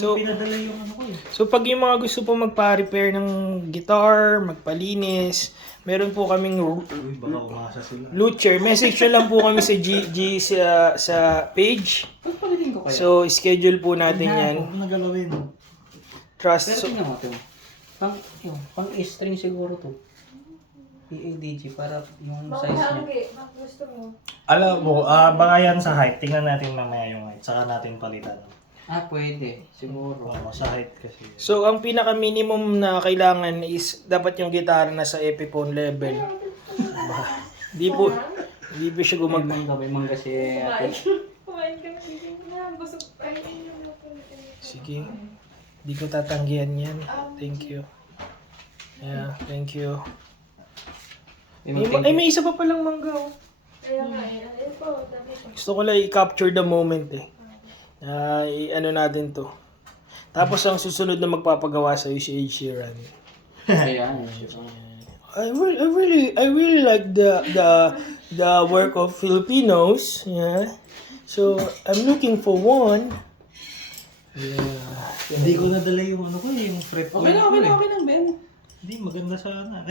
So, pinadala yung ano ko eh. So pag yung mga gusto po magpa-repair ng guitar, magpalinis, meron po kaming Uy, baka umasa sila. Lucher. Message nyo lang po kami sa sa page. Pagpalitin ko kaya. So schedule po natin yan. Huwag mo na galawin. Trust. Pero So, tingnan mo ito. Pang A-string siguro to. PADG para yung size niya. Gusto mo? Alam mo, baka yan sa height. Tingnan natin mamaya yung height. Saka natin palitan. Pwede. Siguro. Oo, sa height kasi. so ang pinaka minimum na kailangan is dapat yung gitara nasa Epiphone level. Di po siya gumag. May mangga si ate. Kumain ka na. Busog. Ay, Sige. Di ko tatanggihan yan. Thank you. Yeah, thank you. May isa pa palang mangga. Oh. Kaya nga eh. Ayun po. Dami po. Gusto ko lang i-capture the moment eh. Ano natin to. Tapos ang susunod na magpapagawa sa si Ed Sheeran. Ayan. I really like the work of Filipinos. Yeah. So I'm looking for one. Yeah. Hindi ko nadala yung ano ko eh, yung fret. Okay lang, Ben. Hindi, maganda sana.